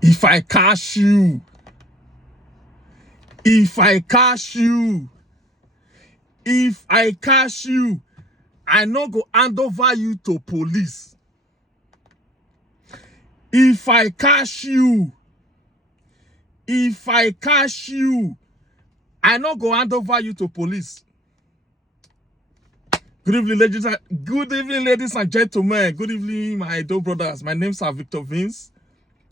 If I catch you, if I catch you, if I catch you, I no go hand over you to police. If I catch you, if I catch you, I no go hand over you to police. Good evening, ladies and gentlemen. Good evening, my dope brothers. My name is Victor Vince.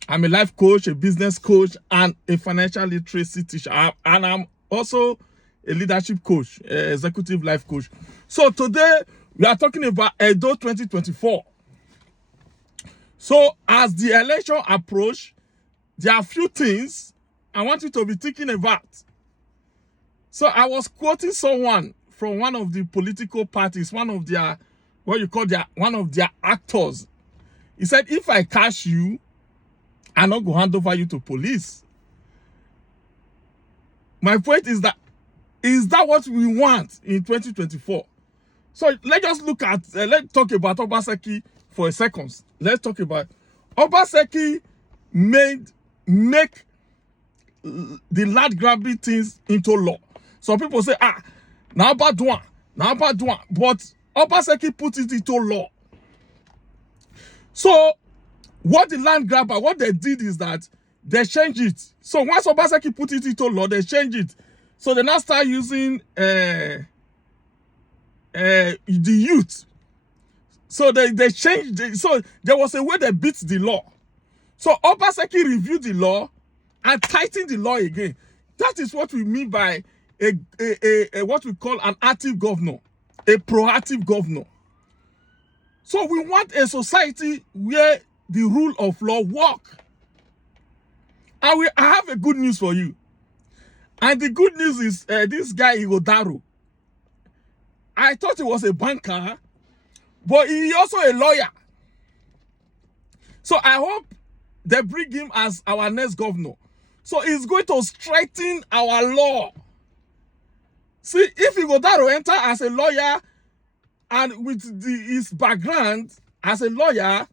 I'm a life coach, a business coach, and a financial literacy teacher. And I'm also a leadership coach, executive life coach. So today, we are talking about Edo 2024. So as the election approach, there are a few things I want you to be thinking about. So I was quoting someone from one of the political parties, one of their, one of their actors. He said, if I catch you, I'm not going to hand over you to police. My point is that what we want in 2024? So let's just look at, let's talk about Obaseki for a second. Let's talk about Obaseki make the land grabbing things into law. Some people say, now bad one. But Obaseki put it into law. So what the land grabber, what they did is that they changed it. So once Obaseki put it into law, they changed it. So they now start using the youth. So they changed it. So there was a way they beat the law. So Obaseki reviewed the law and tightened the law again. That is what we mean by what we call an active governor, a proactive governor. So we want a society where the rule of law work. And I have a good news for you. And the good news is this guy Ighodaro. I thought he was a banker, but he also a lawyer. So I hope they bring him as our next governor. So he's going to strengthen our law. See, if Ighodaro enter as a lawyer and with his background as a lawyer,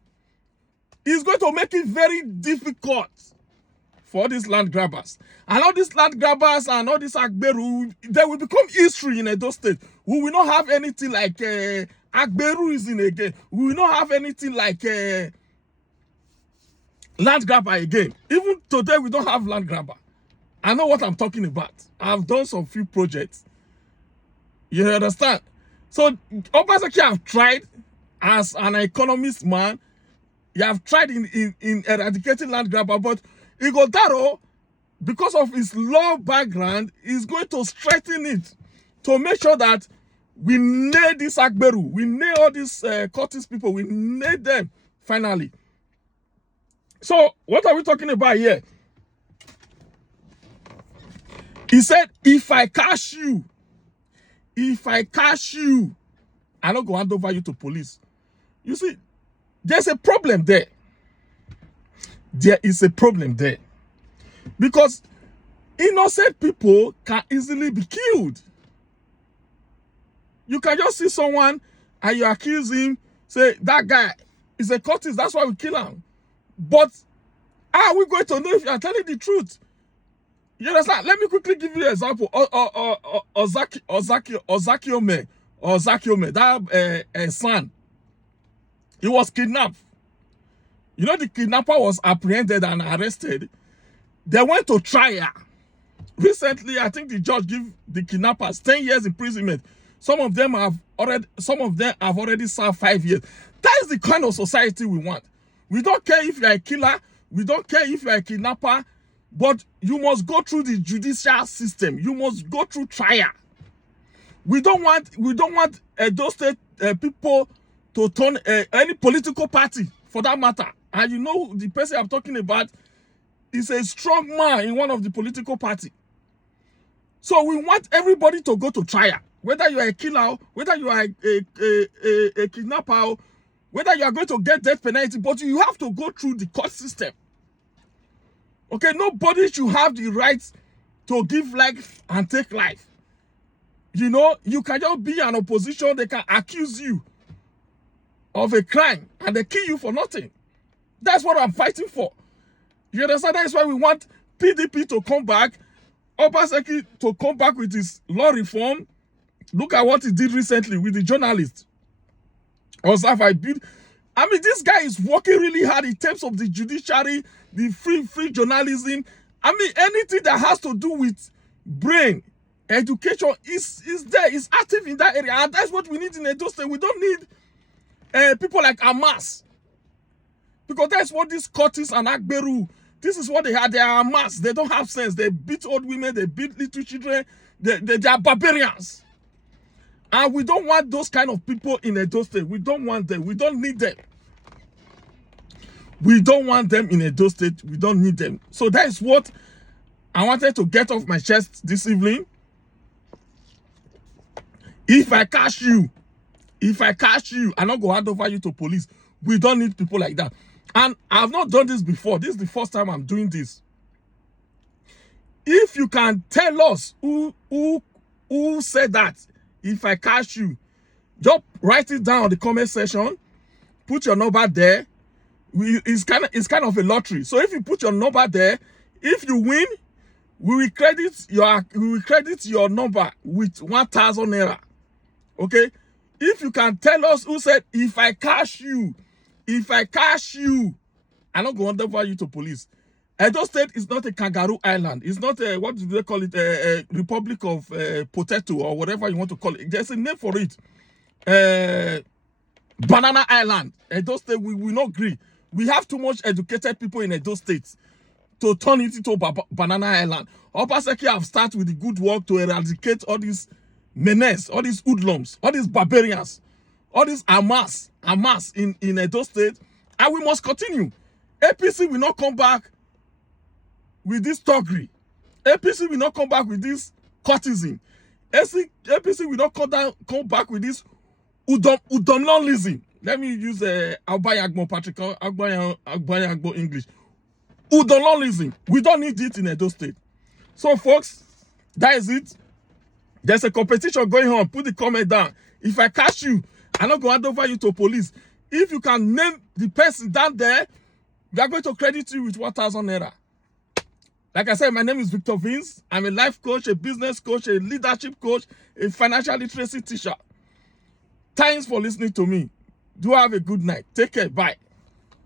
he's going to make it very difficult for these land grabbers. And all these land grabbers and all these Agberu, they will become history in Edo State. We will not have anything like Agberu is in again. We will not have anything like land grabber again. Even today, we don't have land grabber. I know what I'm talking about. I've done some few projects. You understand? So Obaseki have tried as an economist man. You have tried in eradicating land grabber, but Ighodaro, because of his law background, is going to strengthen it to make sure that we nail this Agberu, we nail all these cultist people, we nail them finally. So what are we talking about here? He said, if I catch you, I'm not going to hand over you to police. You see, there's a problem there. There is a problem there. Because innocent people can easily be killed. You can just see someone and you accuse him, say, that guy is a cultist, that's why we kill him. But how are we going to know if you are telling the truth? You understand? Let me quickly give you an example. Ozakiome, that son, he was kidnapped. You know, the kidnapper was apprehended and arrested. They went to trial. Recently, I think the judge gave the kidnappers 10 years imprisonment. Some of them have already served 5 years. That is the kind of society we want. We don't care if you're a killer. We don't care if you're a kidnapper. But you must go through the judicial system. You must go through trial. We don't want those state people to turn any political party for that matter. And you know the person I'm talking about is a strong man in one of the political party. So we want everybody to go to trial. Whether you are a killer, whether you are a kidnapper, whether you are going to get death penalty, but you have to go through the court system. Okay, nobody should have the right to give life and take life. You know, you can just be an opposition, they can accuse you of a crime and they kill you for nothing. That's what I'm fighting for. You understand? That is why we want PDP to come back, Obaseki to come back with his law reform. Look at what he did recently with the journalists. I mean, this guy is working really hard in terms of the judiciary, the free journalism. I mean, anything that has to do with brain, education is there, is active in that area. And that's what we need in Edo State. We don't need people like Hamas. Because that's what these Curtis and Agberu, this is what they are. They are Hamas. They don't have sense. They beat old women. They beat little children. They are barbarians. And we don't want those kind of people in Edo State. We don't want them. We don't need them. We don't want them in Edo State. We don't need them. So that is what I wanted to get off my chest this evening. If I catch you, I'm not going to hand over you to police. We don't need people like that. And I've not done this before. This is the first time I'm doing this. If you can tell us who said that, if I catch you, just write it down in the comment section. Put your number there. It's kind of a lottery. So if you put your number there, if you win, we will credit your number with 1,000 naira. Okay? If you can tell us who said, if I catch you, I'm not going to over you to police. Edo State is not a kangaroo island. It's not a, what do they call it, a Republic of Potato or whatever you want to call it. There's a name for it. Banana Island. Edo State, we will not agree. We have too much educated people in Edo State to turn it into Banana Island. Obaseki have started with the good work to eradicate all these menace, all these hoodlums, all these barbarians, all these Hamas in Edo State, and we must continue. APC will not come back with this thuggery. APC will not come back with this courtesan. APC will not come back with this udomnolism. Let me use Agbayagbo Patrick Agbayagbo English. Udomnolism. We don't need it in Edo State. So, folks, that is it. There's a competition going on. Put the comment down. If I catch you, I'm not going to hand over you to police. If you can name the person down there, we are going to credit you with 1,000 naira. Like I said, my name is Victor Vince. I'm a life coach, a business coach, a leadership coach, a financial literacy teacher. Thanks for listening to me. Do have a good night. Take care. Bye.